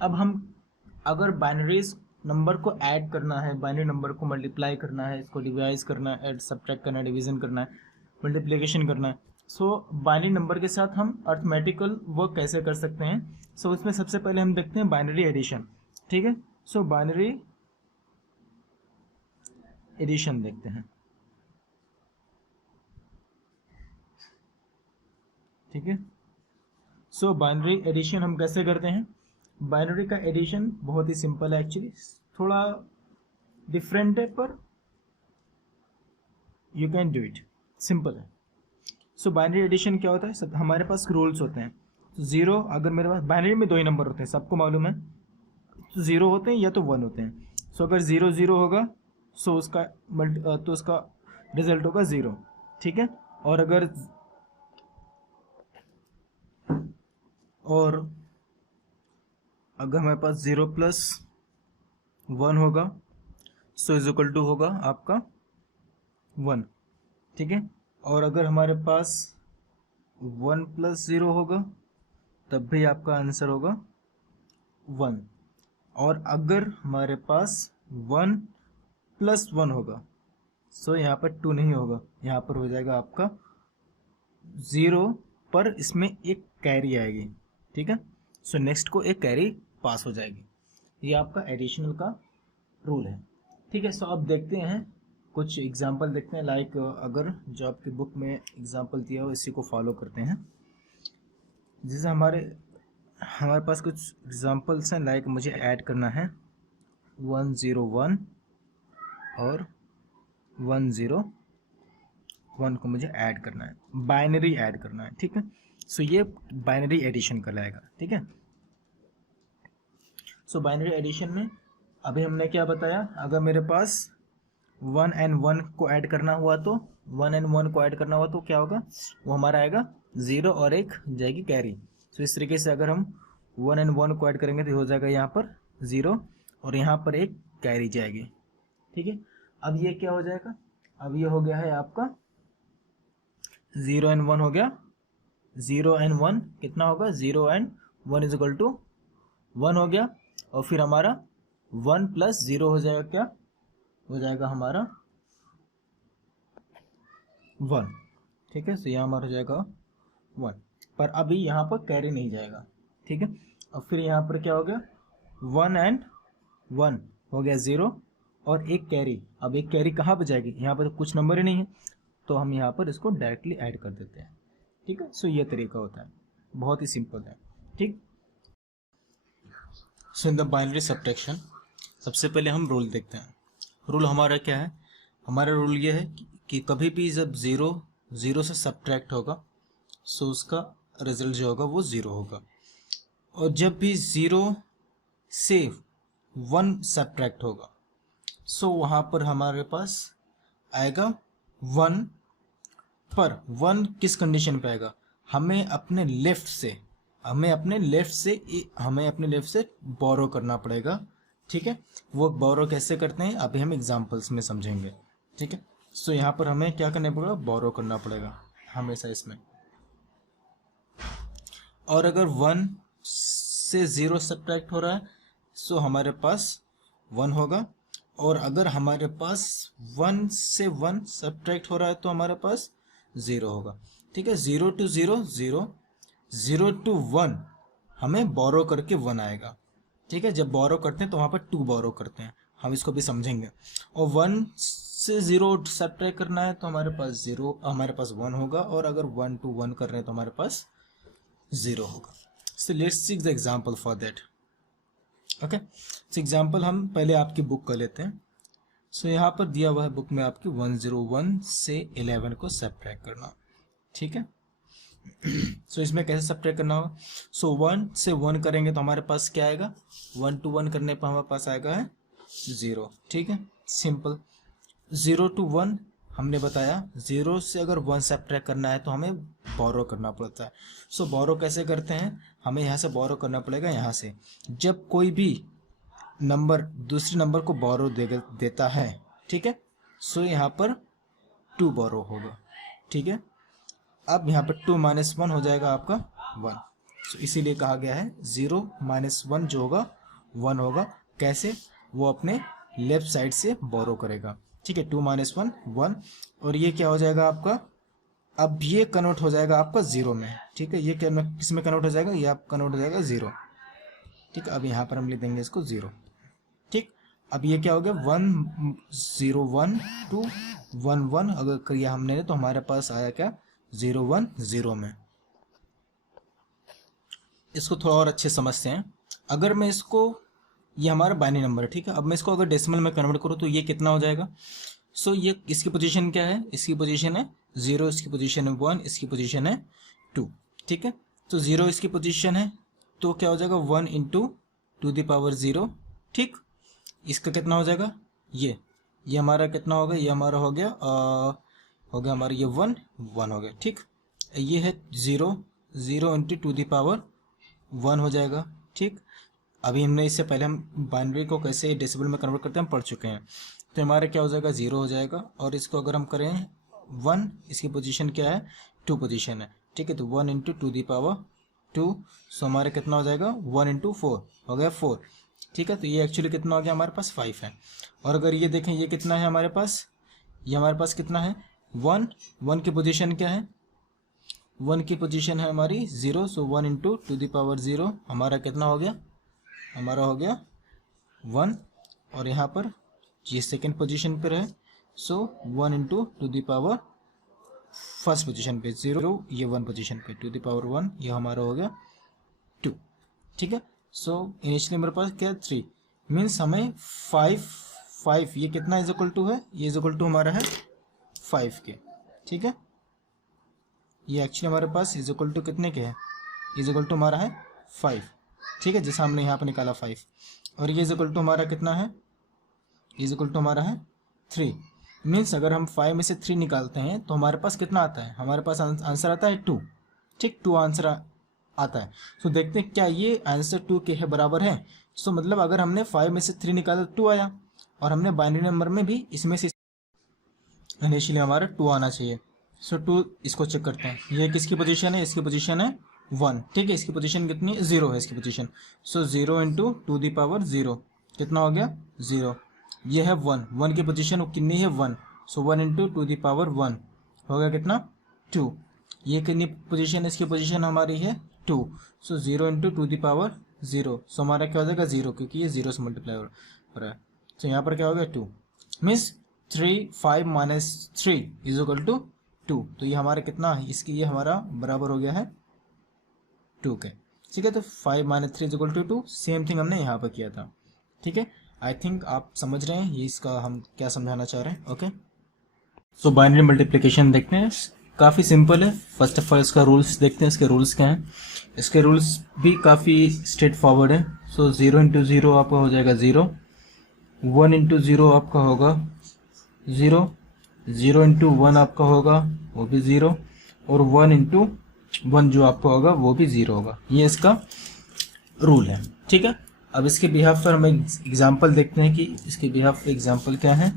अब हम अगर बाइनरीज नंबर को ऐड करना है, बाइनरी नंबर को मल्टीप्लाई करना है, इसको डिवाइज करना है, ऐड सब्ट्रैक्ट करना है, डिवीजन करना है, मल्टीप्लिकेशन करना है, सो बाइनरी नंबर के साथ हम अर्थमेटिकल वर्क कैसे कर सकते हैं। सो उसमें सबसे पहले हम देखते हैं बाइनरी एडिशन। ठीक है, सो बाइनरी एडिशन देखते हैं। ठीक है, सो बाइनरी एडिशन हम कैसे करते हैं। बाइनरी का एडिशन बहुत ही सिंपल है, एक्चुअली थोड़ा डिफरेंट है पर you can do it, simple है। सो बाइनरी एडिशन क्या होता है, सब हमारे पास रूल्स होते हैं। तो 0, अगर मेरे पास बाइनरी में 2 ही नंबर होते हैं, सबको मालूम है, तो 0 होते हैं या तो 1 होते हैं। सो अगर 0 0 होगा सो उसका तो उसका रिजल्ट होगा 0। ठीक है, और अगर हमारे पास 0 प्लस 1 होगा सो इज इक्वल टू होगा आपका 1। ठीक है, और अगर हमारे पास 1 प्लस 0 होगा तब भी आपका आंसर होगा 1। और अगर हमारे पास 1 प्लस 1 होगा। सो यहाँ पर 2 नहीं होगा, यहाँ पर हो जाएगा आपका 0 पर इसमें एक कैरी आएगी, ठीक है। सो नेक्स्ट को एक कैरी पास हो जाएगी। ये आपका एडिशनल का रूल है, ठीक है। सो अब देखते हैं कुछ एग्जांपल देखते हैं, लाइक अगर जो आपकी बुक में एग्जांपल दिया हो इसी को फॉलो करते हैं। जैसे हमारे पास कुछ एग्जांपल्स हैं, लाइक मुझे ऐड करना है 101 और 101 को मुझे ऐड करना है, बाइनरी ऐड करना है, ठीक है। सो ये बाइनरी एडिशन कहलाएगा, ठीक है। सो बाइनरी एडिशन में अभी हमने क्या बताया, अगर मेरे पास 1 and 1 को ऐड करना हुआ तो 1 and 1 को ऐड करना हुआ तो क्या होगा, वो हमारा आएगा 0 और एक जाएगी कैरी। सो इस तरीके से अगर हम 1 and 1 को ऐड करेंगे तो हो जाएगा यहाँ पर 0 और यहाँ पर एक कैरी जाएगी, ठीक है। अब ये क्या हो जाएगा, अब ये हो गया है आपका 0 and 1 हो गया, 0 and 1 कितना होगा, 0 and 1 इज इक्वल टू 1 हो गया, और फिर हमारा 1 प्लस 0 हो जाएगा, क्या हो जाएगा हमारा 1, ठीक है। सो यहाँ हमारा हो जाएगा 1, पर अभी यहाँ पर कैरी नहीं जाएगा, ठीक है। और फिर यहाँ पर क्या हो गया, 1 and 1 हो गया 0 और एक कैरी। अब एक कैरी कहाँ पर जाएगी, यहाँ पर तो कुछ नंबर ही नहीं है, तो हम यहाँ पर इसको डायरेक्टली ऐड कर देते हैं, ठीक है। सो ये तरीका होता है, बहुत ही सिंपल है, ठीक। सो इन द बाइनरी सब्ट्रैक्शन सबसे पहले हम रूल देखते हैं। रूल हमारा क्या है, हमारा रूल ये है कि कभी भी जब 0 से सब्ट्रैक्ट होगा सो उसका रिजल्ट जो होगा वो 0 होगा, और जब भी 0 से 1 सब्ट्रैक्ट होगा सो वहाँ पर हमारे पास आएगा 1, पर 1 किस कंडीशन पे आएगा, हमें अपने लेफ्ट से बोरो करना पड़ेगा, ठीक है। वो बोरो कैसे करते हैं अभी हम एग्जांपल्स में समझेंगे, ठीक है। सो यहाँ पर हमें क्या करना पड़ेगा, बोरो करना पड़ेगा हमेशा इसमें। और अगर 1 से 0 सब्ट्रैक्ट हो रहा है सो हमारे पास 1 होगा, और अगर हमारे पास 1 से 1 सब्ट्रैक्ट हो रहा है तो हमारे पास 0 होगा, ठीक है। 0 to 0 0, 0 to 1 हमें बोरो करके 1 आएगा, ठीक है। जब बोरो करते हैं तो वहाँ पर 2 बोरो करते हैं, हम इसको भी समझेंगे। और 1 से 0 सब्ट्रैक्ट करना है तो हमारे पास 0, हमारे पास 1 होगा, और अगर 1 to 1 कर रहे हैं तो हमारे पास 0 होगा। सो let's see the example for that, okay. So example हम पहले आपकी बुक कर लेते हैं। सो यहाँ पर दिया हुआ है बुक में आपकी 101 से 11 को सब्ट्रैक्ट करना, ठीक है। सो इसमें कैसे सब्ट्रैक्ट करना होगा, सो 1 से 1 करेंगे तो हमारे पास क्या आएगा, 1 to 1 करने पर हमारे पास आएगा है 0, ठीक है, सिंपल। 0 to 1 हमने बताया, 0 से अगर 1 सब्ट्रैक्ट करना है तो हमें बोरो करना पड़ता है। सो बोरो कैसे करते हैं, हमें यहाँ से बोरो करना पड़ेगा, यहाँ से जब कोई भी नंबर दूसरे नंबर को बोरो देता है, ठीक है। सो यहाँ पर 2 बोरो होगा, ठीक है। अब यहाँ पर 2 - 1 हो जाएगा आपका 1। सो इसीलिए कहा गया है 0 - 1 जो होगा 1 होगा। कैसे, वो अपने लेफ्ट साइड से बोरो करेगा, ठीक है। 2 - 1 1, और ये क्या हो जाएगा आपका, अब ये कन्वर्ट हो जाएगा आपका 0 में, ठीक है। ये किस में कन्वर्ट हो जाएगा, ये आप कन्वर्ट हो जाएगा 0, ठीक है। अब यहाँ पर हम लिख देंगे इसको 0, ठीक। अब ये क्या हो गया, 101 to 11 अगर किया हमने तो हमारे पास आया क्या, 010 में। इसको थोड़ा और अच्छे समझते हैं। अगर मैं इसको, ये हमारा बाइनरी नंबर है, ठीक है। अब मैं इसको अगर डेसिमल में कन्वर्ट करूँ तो ये कितना हो जाएगा। सो ये इसकी पोजीशन क्या है, इसकी पोजीशन है 0, इसकी पोजीशन है 1, इसकी पोजीशन है 2, ठीक है। तो 0 इसकी पोजीशन है तो क्या हो जाएगा 1 × 2⁻0, ठीक। इसका कितना हो जाएगा, ये हमारा कितना होगा, ये हमारा हो गया हमारा ये 1 हो गया, ठीक। ये है 0 × 2⁻1 हो जाएगा, ठीक। अभी हमने इससे पहले हम बाइनरी को कैसे डेसिमल में कन्वर्ट करते हैं हम पढ़ चुके हैं। तो हमारा क्या हो जाएगा 0 हो जाएगा, और इसको अगर हम करें 1, इसकी पोजीशन क्या है 2 पोजीशन है, ठीक है। तो 1 × 2⁻2, सो हमारा कितना हो जाएगा 1 × 4 हो गया 4। ठीक है, तो ये एक्चुअली कितना हो गया हमारे पास 5 है। और अगर ये देखें ये कितना है हमारे पास, ये हमारे पास कितना है 1, 1 की पोजीशन क्या है, 1 की पोजीशन है हमारी 0, सो 1 इंटू टू द पावर 0 हमारा कितना हो गया, हमारा हो गया 1। और यहाँ पर ये सेकेंड पोजीशन पर है, सो 1 into to the power first position पे 0, ये 1 पोजीशन पे टू द पावर 1, ये हमारा हो गया 2। ठीक है, सो इनिशियली मेरे पास क्या 3, मीन्स हमें 5 ये कितना इज इक्वल टू है, ये इज इक्वल टू हमारा है 5 के। ठीक है, ये एक्चुअली हमारे पास इज इक्वल टू कितने के है, इज इक्वल टू हमारा है 5। ठीक है, जैसे हमने यहाँ पर निकाला 5, और ये इज इक्वल टू हमारा कितना है, इज इक्वल टू हमारा है 3। मीन्स अगर हम 5 में से 3 निकालते हैं तो हमारे पास कितना आता है, हमारे पास आंसर आता है 2। ठीक, 2 आंसर आता है। सो देखते हैं क्या ये आंसर 2 के है बराबर है। सो मतलब अगर हमने 5 में से 3 निकाला तो 2 आया, और हमने बाइनरी नंबर में भी इसमें से इनिशियली हमारा 2 आना चाहिए। सो 2 इसको चेक करते हैं, ये किसकी पोजीशन है, इसकी पोजीशन है 1। ठीक है, इसकी पोजीशन कितनी 0 है इसकी position. So 0 into to the power 0 कितना हो गया 0। ये है 1 की पोजीशन कितनी है 1, सो 1 इंटू टू दी पावर 1 हो गया कितना 2। ये कितनी पोजीशन है, इसकी पोजीशन हमारी है 2, सो 0 इंटू टू दी पावर 0, सो हमारा क्या हो जाएगा 0, क्योंकि ये 0 से मल्टीप्लाई हो रहा है। तो यहाँ पर क्या हो गया 2, means 5 minus 3 is equal to 2। तो ये हमारा कितना है, इसकी ये हमारा बराबर हो गया है 2 के। ठीक है, तो 5 minus 3 is equal to 2, same thing हमने यहाँ पर किया था। ठीक है, आई थिंक आप समझ रहे हैं ये इसका हम क्या समझाना चाह रहे हैं। ओके, सो बाइनरी मल्टीप्लिकेशन देखते हैं, काफ़ी सिंपल है। फर्स्ट ऑफ ऑल इसका रूल्स देखते हैं, इसके रूल्स क्या हैं। इसके रूल्स भी काफ़ी स्ट्रेट फॉरवर्ड है। सो 0 इंटू 0 आपका हो जाएगा 0, 1 इंटू 0 आपका होगा 0, 0 इंटू 1 आपका होगा वो भी 0, और 1 इंटू 1 जो आपका होगा वो भी 0 होगा। ये इसका रूल है। ठीक है, अब इसके बिहाफ पर हम एक एग्जाम्पल देखते हैं कि इसके बिहाफ पर एग्जाम्पल क्या है।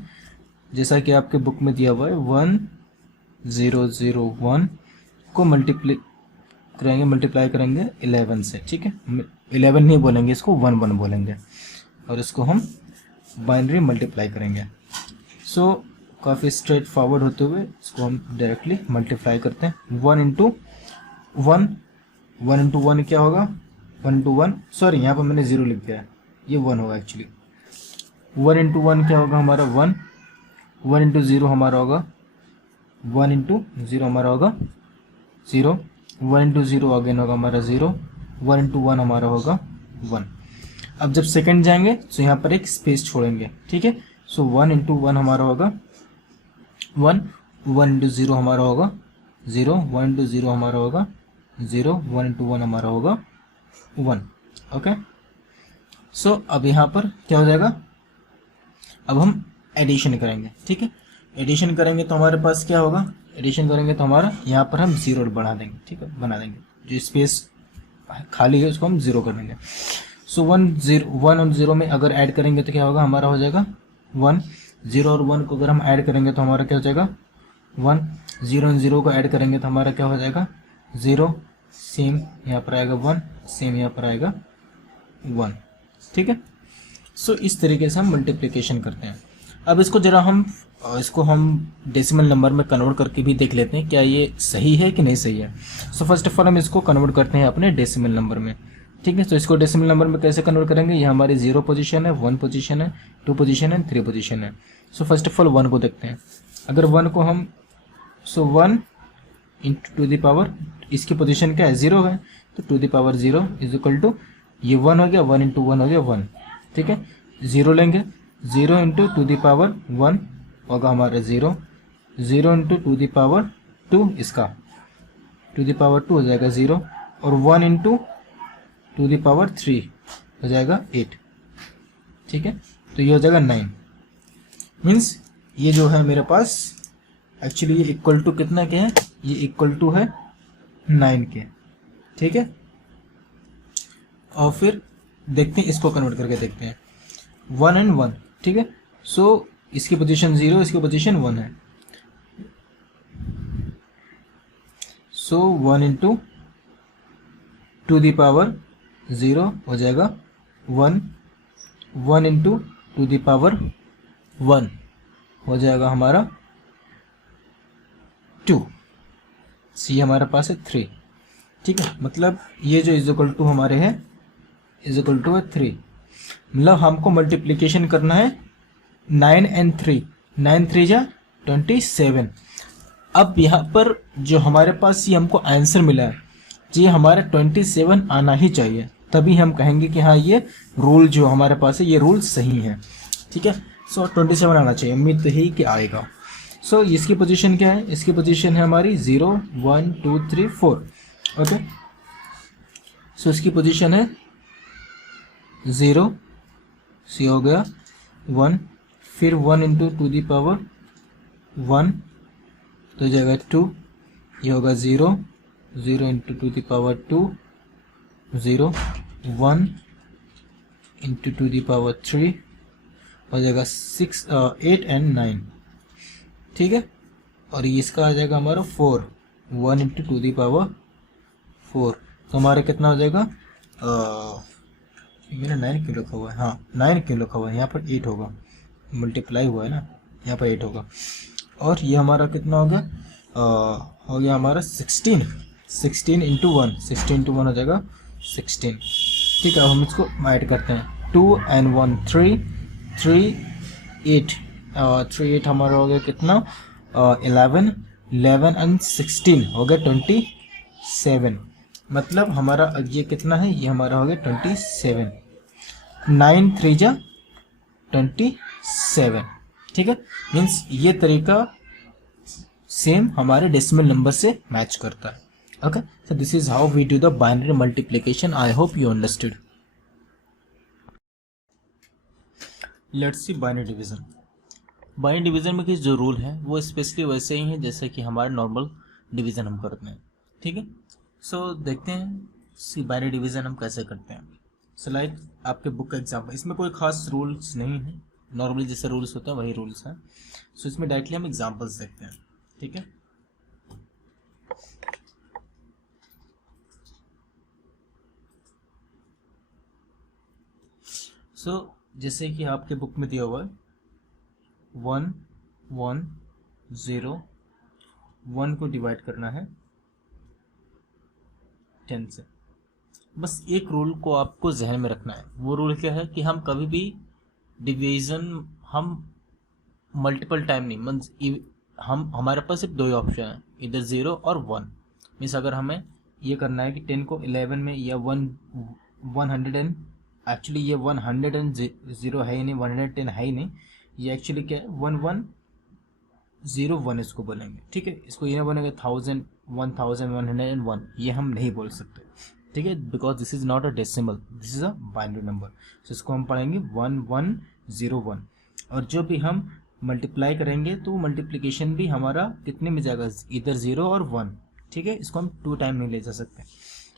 जैसा कि आपके बुक में दिया हुआ है 1001 को मल्टीप्लाई करेंगे 11 से। ठीक है, 11 नहीं बोलेंगे, इसको 1 बोलेंगे, और इसको हम बाइनरी मल्टीप्लाई करेंगे। सो काफ़ी स्ट्रेट फॉरवर्ड होते हुए इसको हम डायरेक्टली मल्टीप्लाई करते हैं। 1 इंटू 1 क्या होगा, 1 इंटू 1, सॉरी यहाँ पर मैंने 0 लिख दिया है, ये 1 होगा एक्चुअली। 1 इंटू 1 क्या होगा हमारा 1, 1 इंटू 0 हमारा होगा 1 इंटू 0 हमारा होगा 0, 1 इंटू 0 अगेन होगा हमारा 0, 1 इंटू 1 हमारा होगा 1। अब जब सेकंड जाएंगे तो यहाँ पर एक स्पेस छोड़ेंगे। ठीक है, सो 1 इंटू 1 हमारा होगा 1, 1 इंटू 0 हमारा होगा 0, 1 इंटू 0 हमारा होगा 0, 1 इंटू 1 हमारा होगा 1। ओके, सो अब यहाँ पर क्या हो जाएगा, अब हम एडिशन करेंगे। ठीक है, एडिशन करेंगे तो हमारे पास क्या होगा, एडिशन करेंगे तो हमारा यहाँ पर हम 0 बढ़ा देंगे। ठीक है, बना देंगे, जो स्पेस खाली है उसको हम 0 कर देंगे। सो 1 और 0 में अगर ऐड करेंगे तो क्या होगा, हमारा हो जाएगा 1, 0 और 1 को अगर हम ऐड करेंगे तो हमारा क्या हो जाएगा 1, 0 और 0 को ऐड करेंगे तो हमारा क्या हो जाएगा 0, सेम यहाँ पर आएगा 1, सेम यहाँ पर आएगा 1। ठीक है, सो इस तरीके से हम मल्टीप्लिकेशन करते हैं। अब इसको जरा हम डेसिमल नंबर में कन्वर्ट करके भी देख लेते हैं क्या ये सही है कि नहीं सही है। सो फर्स्ट ऑफ ऑल हम इसको कन्वर्ट करते हैं अपने डेसिमल नंबर में। ठीक है, तो इसको डेसिमल नंबर में कैसे कन्वर्ट करेंगे, ये हमारी 0 पोजीशन है, 1 पोजीशन है, 2 पोजीशन है, 3 पोजीशन है। सो फर्स्ट ऑफ ऑल 1 को देखते हैं। अगर 1 को हम 1 इंटू टू द पावर, इसकी पोजीशन क्या है 0 है, तो to the power 0 is equal to ये 1 हो गया, 1 इंटू 1 हो गया 1। ठीक है, 0 लेंगे, 0 इंटू टू द पावर 1 होगा हमारा 0, 0 इंटू टू द पावर 2, इसका टू द पावर 2 हो जाएगा 0, और 1 इंटू टू द पावर 3 हो जाएगा 8। ठीक है, तो ये हो जाएगा 9। मीन्स ये जो है मेरे पास एक्चुअली ये इक्वल टू कितना के है, ये इक्वल टू है 9 के। ठीक है, और फिर देखते हैं इसको कन्वर्ट करके देखते हैं 1 एंड 1। ठीक है, सो इसकी पोजीशन 0, इसकी पोजीशन 1 है, सो 1 इंटू टू द पावर 0 हो जाएगा 1, 1 इंटू टू द पावर 1 हो जाएगा हमारा 2, सी हमारे पास है 3, ठीक है। मतलब ये जो इज इक्वल टू हमारे है इज इक्वल टू है 3, मतलब हमको मल्टीप्लिकेशन करना है 9 एंड 3, 9 3 जा 27। अब यहाँ पर जो हमारे पास ये हमको आंसर मिला है, ये हमारा 27 आना ही चाहिए, तभी हम कहेंगे कि हाँ ये रूल जो हमारे पास है ये रूल सही है, ठीक है। सो 27 आना चाहिए, उम्मीद तो ही कि आएगा। सो इसकी पोजीशन क्या है, इसकी पोजीशन है हमारी 0 1 2 3 4, ओके। सो इसकी पोजीशन है 0, सी हो गया 1, फिर 1 इंटू टू दी पावर 1 तो हो जाएगा 2, ये होगा 0, 0 into to the power 2 0, 1 into to the power 3 हो जाएगा 6 8 एंड 9, ठीक है। और ये इसका आ जाएगा हमारा 4, 1 इंटू टू दी पावर 4, तो हमारा कितना हो जाएगा, मैंने 9 क्यों लिखा हुआ है, हाँ 9 क्यों लिखा हुआ है, यहाँ पर 8 होगा, मल्टीप्लाई हुआ है ना, यहाँ पर 8 होगा। और ये हमारा कितना हो गया, हो गया हमारा 16, 16 इंटू 1, 16 इंटू 1 हो जाएगा 16, ठीक है। अब हम इसको ऐड करते हैं, 2 एंड 1 3, 3 8, 3 8 हमारा हो गया कितना, 11, 11 एंड 16 हो गया 27, मतलब हमारा ये कितना है, ये हमारा हो गया 27, 9 3 जा 27, ठीक है। मीन्स ये तरीका सेम हमारे डेसिमल नंबर से मैच करता है, okay. So this is how we do the binary multiplication. I hope you understood. Let's see binary division. Binary division में जो रूल है वो स्पेशली वैसे ही है जैसे कि हमारे नॉर्मल डिवीजन हम करते हैं, ठीक है। सो देखते हैं सी बाइनरी डिवीजन हम कैसे करते हैं। सो लाइक आपके बुक का एग्जाम्पल, इसमें कोई खास रूल्स नहीं है, नॉर्मली जैसे रूल्स होते हैं वही रूल्स हैं। सो इसमें डायरेक्टली हम एग्जांपल्स देखते हैं, ठीक है। सो जैसे कि आपके बुक में दिया हुआ है 1 1 0, 1 को डिवाइड करना है 10 से। बस एक रूल को आपको जहन में रखना है, वो रूल क्या है कि हम कभी भी डिवीजन हम मल्टीपल टाइम नहीं, मीन्स हम हमारे पास सिर्फ 2 ही ऑप्शन है, इधर 0 और 1। मीन्स अगर हमें ये करना है कि 10 को 11 में या 100 एंड एक्चुअली ये 100 एंड 0 है ही नहीं, 110 है ही नहीं, ये एक्चुअली क्या है 1101 इसको बोलेंगे, ठीक है। इसको ये नहीं बोलेंगे 1000 1101, ये हम नहीं बोल सकते, ठीक है, because this is not a decimal, this is a binary number. So इसको हम पढ़ेंगे 1101। और जो भी हम मल्टीप्लाई करेंगे तो मल्टीप्लिकेशन भी हमारा कितने में जाएगा, इधर 0 और 1, ठीक है। इसको हम 2 टाइम में ले जा सकते हैं।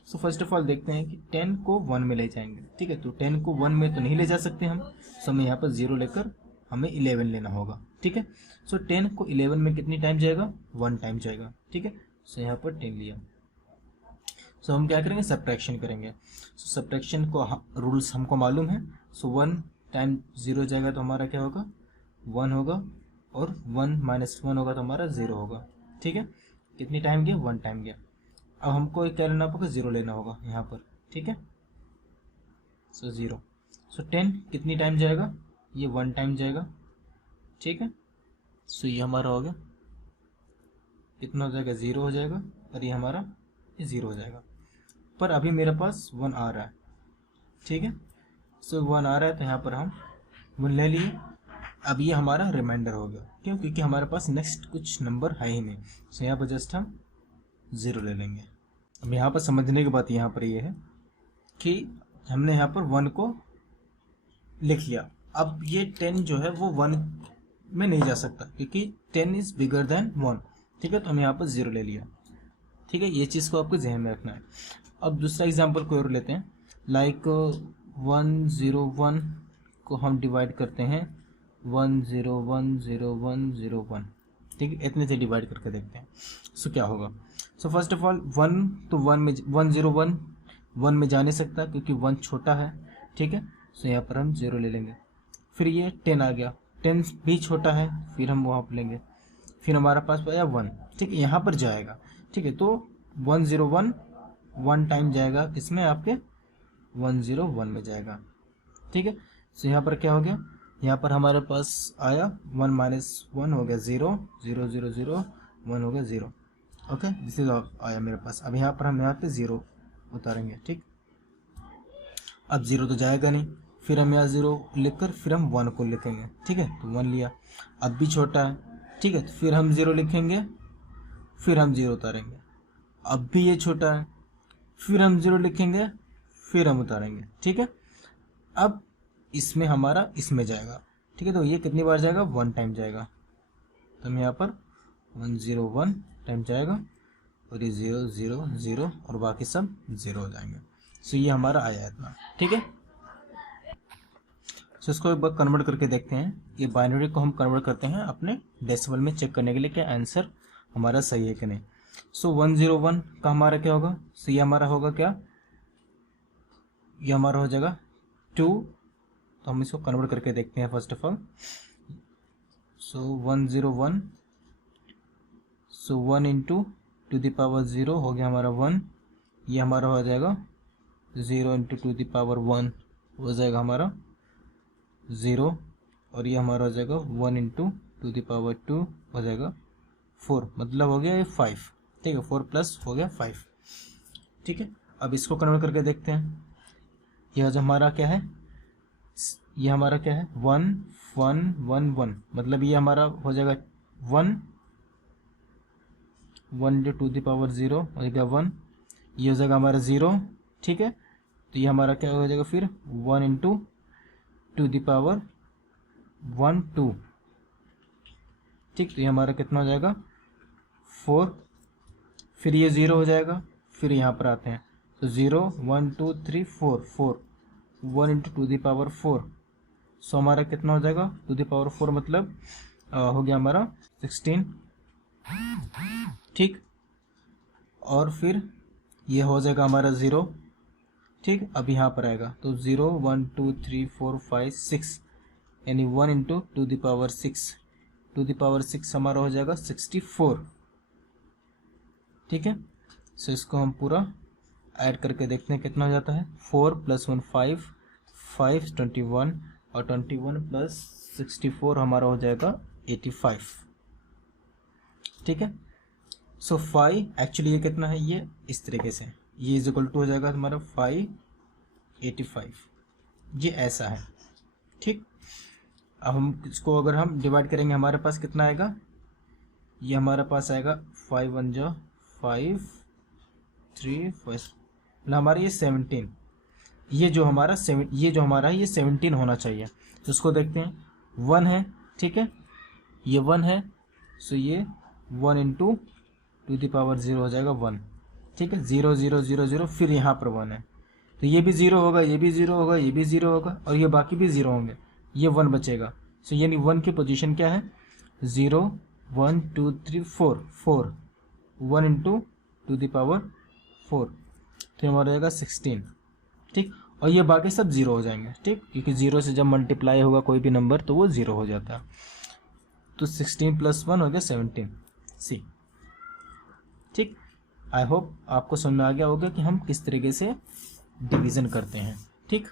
सो फर्स्ट ऑफ ऑल देखते हैं कि 10 को 1 में ले जाएंगे, ठीक है। तो 10 को 1 में तो नहीं ले जा सकते हम, सो हमें यहाँ पर 0 लेकर हमें 11 लेना होगा, ठीक है। सो 10 को 11 में कितनी टाइम जाएगा, 1 टाइम जाएगा, ठीक है। सो यहाँ पर 10 लिया। सो हम क्या करेंगे, सब्ट्रैक्शन करेंगे। सो सब्ट्रैक्शन को रूल्स हमको मालूम है। सो 1 टाइम 0 जाएगा तो हमारा क्या होगा, 1 होगा, और 1 माइनस 1 होगा तो हमारा 0 होगा, ठीक है। कितनी टाइम गया, 1 टाइम गया। अब हमको क्या लेना होगा, 0 लेना होगा यहाँ पर, ठीक है। सो 0। सो 10 कितनी टाइम जाएगा, ये 1 टाइम जाएगा, ठीक है। सो ये हमारा हो गया, कितना हो जाएगा, 0 हो जाएगा, और ये हमारा 0 हो जाएगा। पर अभी मेरे पास 1 आ रहा है, ठीक है। सो 1 आ रहा है तो यहाँ पर हम 1 ले लिए। अब ये हमारा रिमाइंडर हो गया, क्यों, क्योंकि हमारे पास नेक्स्ट कुछ नंबर है ही नहीं। सो यहाँ पर जस्ट हम 0 ले लेंगे। अब यहाँ पर समझने की बात यहाँ पर ये है कि हमने यहाँ पर 1 को लिख लिया। अब ये 10 जो है वो 1 में नहीं जा सकता, क्योंकि 10 इज बिगर देन 1, ठीक है। तो हम यहाँ पर 0 ले लिया, ठीक है। ये चीज़ को आपको जहन में रखना है। अब दूसरा एग्जांपल कोई और लेते हैं, लाइक 101 को हम डिवाइड करते हैं 1010101, ठीक है। इतने से डिवाइड करके देखते हैं। सो क्या होगा। सो फर्स्ट ऑफ ऑल 1 तो 1 में 101 1 में जा नहीं सकता, क्योंकि 1 छोटा है, ठीक है। सो यहाँ पर हम 0 ले लेंगे। फिर ये 10 आ गया, 10 भी छोटा है, फिर हम वहाँ पर लेंगे। फिर हमारे पास आया 1, ठीक है, यहाँ पर जाएगा, ठीक है। तो 101 1 टाइम जाएगा किसमें, आपके 101 में जाएगा, ठीक है। सो यहाँ पर क्या हो गया, यहाँ पर हमारे पास आया 1 माइनस 1 हो गया 0, 0 0 0 1 हो गया 0। ओके, दिस इज आया मेरे पास। अब यहाँ पर हम यहाँ पे 0 उतारेंगे, ठीक। अब 0 तो जाएगा नहीं, फिर हम यहाँ 0 लिखकर फिर हम 1 को लिखेंगे, ठीक है। तो 1 लिया, अब भी छोटा है, ठीक है। तो फिर हम 0 लिखेंगे, फिर हम 0 उतारेंगे। अब भी ये छोटा है, फिर हम 0 लिखेंगे, फिर हम उतारेंगे, ठीक है। अब इसमें हमारा इसमें जाएगा, ठीक है। तो ये कितनी बार जाएगा, 1 टाइम जाएगा। तो हम यहाँ पर 101 टाइम जाएगा और ये 0 0 0 और बाकी सब 0 हो जाएंगे। सो ये हमारा आया इतना, ठीक है। सो इसको एक बार कन्वर्ट करके देखते हैं। ये बाइनरी को हम कन्वर्ट करते हैं अपने डेसिमल में चेक करने के लिए क्या आंसर हमारा सही है कि नहीं। सो 101 का हमारा क्या होगा, सो ये हमारा होगा क्या, ये हमारा हो जाएगा 2। तो हम इसको कन्वर्ट करके देखते हैं first of all. So 101, so 1 into to the power 0 हो गया हमारा 1। ये हमारा हो जाएगा 0 इंटू टू द पावर 1 हो जाएगा हमारा 0, और ये हमारा हो जाएगा 1 इंटू टू द पावर 2 हो जाएगा 4, मतलब हो गया ये 5, ठीक है। 4 प्लस हो गया 5, ठीक है। अब इसको कन्वर्ट करके देखते हैं। यह जो हमारा क्या है, ये हमारा क्या है 1 1 1 1, मतलब ये हमारा हो जाएगा 1 1 इंटू टू द पावर 0 हो जाएगा 1, ये हो जाएगा हमारा 0, ठीक है। तो ये हमारा क्या हो जाएगा फिर 1 इंटू टू द पावर 1 2, ठीक। तो ये हमारा कितना हो जाएगा 4, फिर ये 0 हो जाएगा, फिर यहाँ पर आते हैं तो 0 1 2 3 4 4 1 इंटू टू द पावर 4। सो हमारा कितना हो जाएगा टू द पावर 4, मतलब हो गया हमारा 16, ठीक। और फिर ये हो जाएगा हमारा 0, ठीक। अब यहाँ पर आएगा तो 0 1 2 3 4 5 6, यानी 1 into to the power 6, to the power 6 हमारा हो जाएगा 64, ठीक है। सो इसको हम पूरा ऐड करके देखते हैं कितना हो जाता है। 4 + 1 5 5 21 और 21 प्लस 64 हमारा हो जाएगा 85, ठीक है। सो 5 एक्चुअली ये कितना है, ये इस तरीके से, ये इज इक्वल टू हो जाएगा हमारा 585, ये ऐसा है, ठीक। अब हम इसको अगर हम डिवाइड करेंगे हमारे पास कितना आएगा, ये हमारे पास आएगा 5 1 जो 5 3 5, मतलब हमारा ये 17, ये जो हमारा है ये 17 होना चाहिए। तो इसको देखते हैं, 1 है, ठीक है, ये 1 है, सो ये 1 इंटू टू द पावर 0 हो जाएगा 1, ठीक है। 0 0 0 0, फिर यहाँ पर 1 है, तो ये भी 0 होगा, ये भी 0 होगा, ये भी 0 होगा, और ये बाकी भी 0 होंगे, ये 1 बचेगा। सो यानी 1 की पोजीशन क्या है, 0 1 2 3 4 4 1 इंटू टू द पावर 4, तो हमारा रहेगा 16, ठीक। और ये बाकी सब 0 हो जाएंगे, ठीक, क्योंकि 0 से जब मल्टीप्लाई होगा कोई भी नंबर तो वो 0 हो जाता है। तो 16 + 1 हो गया 17 सी, ठीक। आई होप आपको समझ में आ गया होगा कि हम किस तरीके से डिवीज़न करते हैं, ठीक।